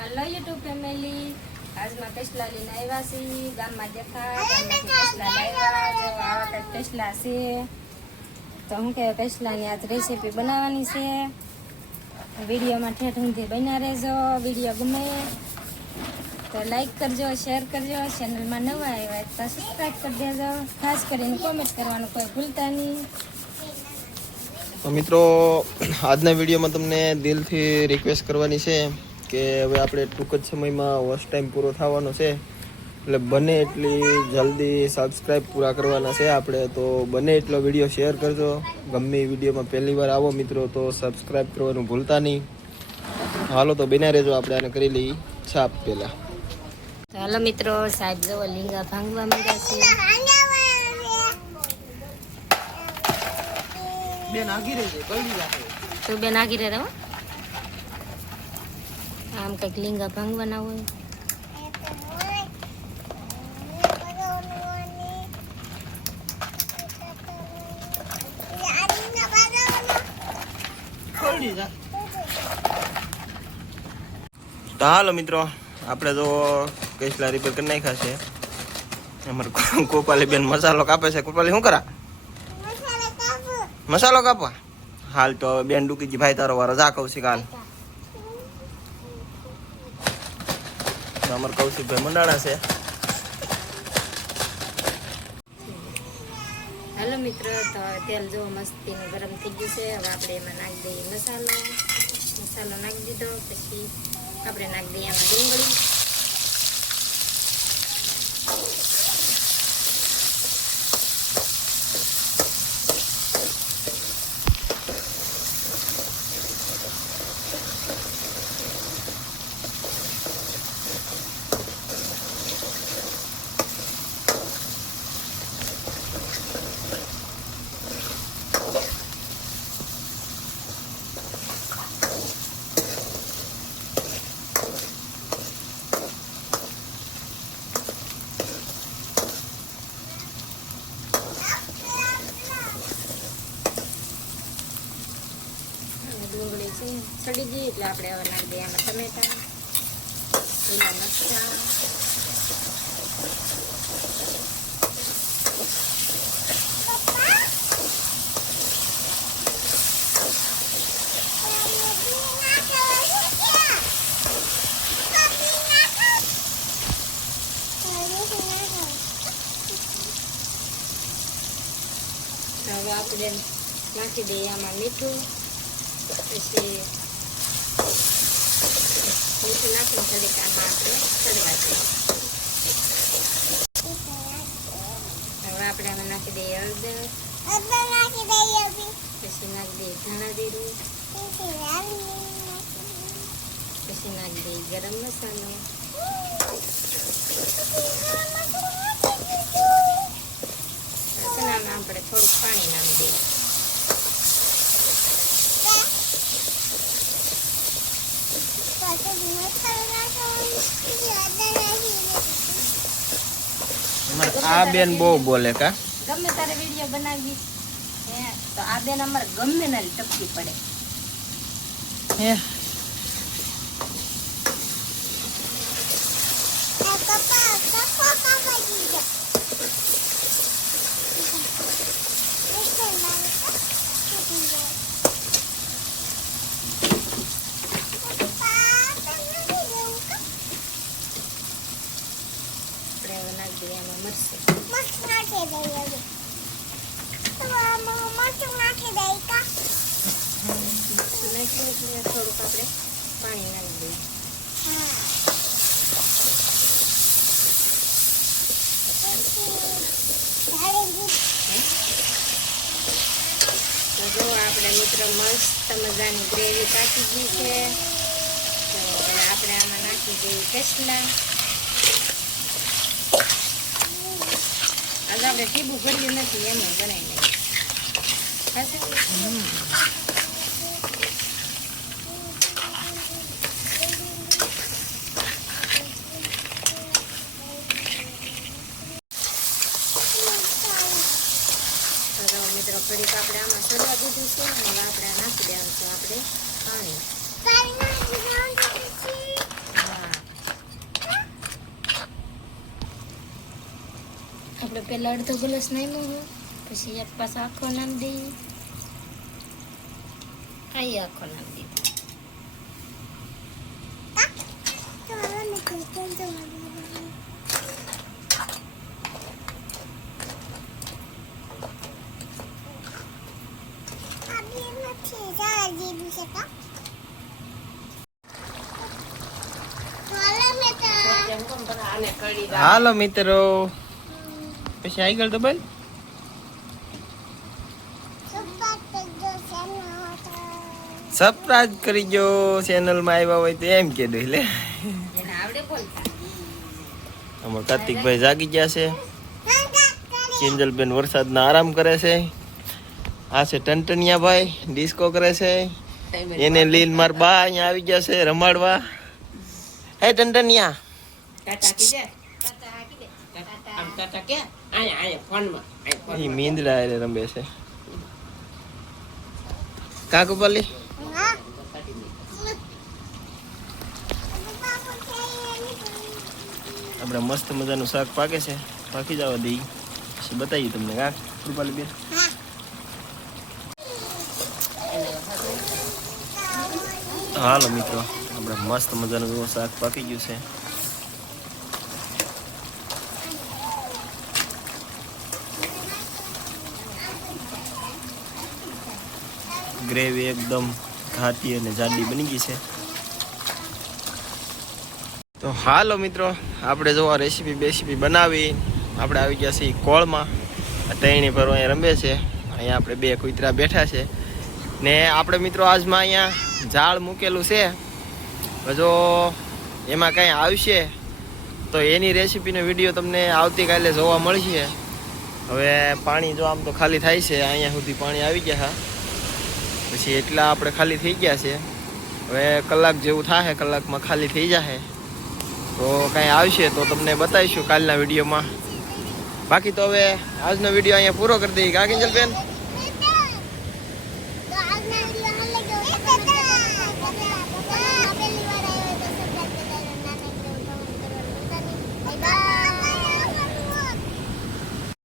Hello YouTube family. आज में Tesla लઈને આવ્યા છીએ ગામમાં દેખા ગામમાંથી ટેસ્લા લાવ્યા જો આવા કંઈક ટેસ્લા છે તો હું કે ટેસ્લાની આજ રેસીપી બનાવવાની છે વિડીયોમાં ઠેઠ સુધી બન્યા રહેજો વિડીયો ગમે તો લાઈક કરજો શેર કરજો ચેનલમાં નવા આવ્યા તો સબસ્ક્રાઇબ કરી દેજો ખાસ કરીને કોમેન્ટ કરવાનું કોઈ ભૂલતા નહીં। તો મિત્રો આજના વિડીયોમાં તમને દિલથી રિક્વેસ્ટ કરવાની છે કે હવે આપણે ટૂંક જ સમયમાં વોચ ટાઈમ પૂરો થવાનો છે એટલે બને એટલી જલ્દી સબસ્ક્રાઈબ પૂરા કરવાના છે આપણે તો બને એટલો વિડીયો શેર કરજો ગમે એ વિડીયોમાં પહેલી વાર આવો મિત્રો તો સબસ્ક્રાઈબ કરવાનું ભૂલતા નહીં। હાલો તો બન્યા રહેજો આપણે આને કરી લઈએ છાપ પહેલાં। હાલો મિત્રો સાહેબ જો લીંગા ભાંગવા માંડ્યા છે બેન આગી રહી છે કઈ રાખે તો બેન આગી રહે આમ કંઈક લીંગા ભાંગવાના હોય તો હાલો મિત્રો આપણે તો કેસલા રિપેર કરી નાખ્યા છે અમારે કોપાલી બેન મસાલો કાપે છે કોપાલી શું કરા મસાલો કાપવા હાલ તો બેન ડૂકીજી ભાઈ તારો વારો જા કૌશિક હાલ અમારે કૌશિકભાઈ મંડાણા છે। હાલો મિત્રો તો તેલ જો મસ્તીનું ગરમ થઈ ગયું છે હવે આપણે એમાં નાખી દઈએ મસાલો નાખી દીધો પછી આપણે નાખી દઈએ એમાં ડુંગળી ડુંગળી છે સડી ગઈ એટલે આપણે હવે નાખી દઈએ આમાં ટમેટા લીલા મરચાં હવે આપણે નાખી દઈએ આમાં મીઠું પછી મીઠું નાખીને થોડીક આમાં આપણે ચડવા દઈએ હવે આપણે આમાં નાખી દઈએ હળદર પછી નાખી દઈએ ધાણા જીરું પછી નાખી દઈએ ગરમ મસાલો આમાં આપણે થોડુંક પાણી નાખી દઈએ આ બેન બહુ બોલે કા ગમે તારે વિડીયો બનાવી તો આ બેન અમારે ગમે ના ટપકી પડે હે થોડુંક આપણે પાણી નાખી દઈએ તો જો આપણે મિત્રો મસ્ત મજાની ગ્રેવી કાઢી ગઈ છે તો આપણે આમાં નાખી દઈએ ટેસ્લા આજે આપણે ટીબું ભર્યું નથી એમ બનાવી લઈએ મિત્રો ઘડીક આપણે આમાં સડવા દીધું છે અને આપણે નાખી દેવાનું છે આપણે પાણી આપણે પહેલા અડધો ગ્લાસ નાખ્યો હોય, પછી એક પાછો આખો નામ દઈ, આ આખો નામ દઈ. હાલો મિત્રો, પછી આગળ તો બોલ. સબસ્ક્રાઇબ કરી જો, ચેનલ માં આવ્યા હોય તો એમ કે દો. લે એને આવડે બોલતા. અમાર કાર્તિકભાઈ જાગી ગયા છે, કિંજલબેન વરસાદના આરામ કરે છે. આ છે ટનટનિયા ભાઈ, ડિસ્કો કરે છે. એને લીલ માર બા અહીંયા આવી ગયા છે રમાડવા. હે ટનટનિયા, ટાટા કીધે આમ ટાટા કે આયા ફોનમાં ઈ મીંદડા હારે રમે છે. કાકુ પલ્લી આપણે મસ્ત મજાનું શાક પાકે છે, પાકી જવા દઈ પછી બતાવીએ તમને. કાક રૂપાલી બેન, હાલો મિત્રો, આપણે મસ્ત મજાનું એવું શાક પાકી ગયું છે. ગ્રેવી એકદમ ઘાટી અને જાડી બની ગઈ છે. તો હાલો મિત્રો, આપણે જો આ રેસીપી બનાવી, આપણે આવી ગયા છીએ કોળમાં. તૈણી પર અહીંયા રમે છે. અહીંયા આપણે બે કૂતરા બેઠા છે ને આપણે મિત્રો આજમાં અહીંયા ઝાડ મૂકેલું છે. જો એમાં કાંઈ આવશે તો એની રેસીપીનો વિડીયો તમને આવતીકાલે જોવા મળશે. હવે પાણી જો આમ તો ખાલી થાય છે, અહીંયા સુધી પાણી આવી ગયા હા, પછી એટલા આપણે ખાલી થઈ ગયા છે. હવે કલાક જેવું થાય, કલાકમાં ખાલી થઈ જશે. તો કાંઈ આવશે તો તમને બતાવીશું કાલના વિડીયોમાં. બાકી તો હવે આજનો વિડીયો અહીંયા પૂરો કરી દઈએ. કા કિંજલબેન?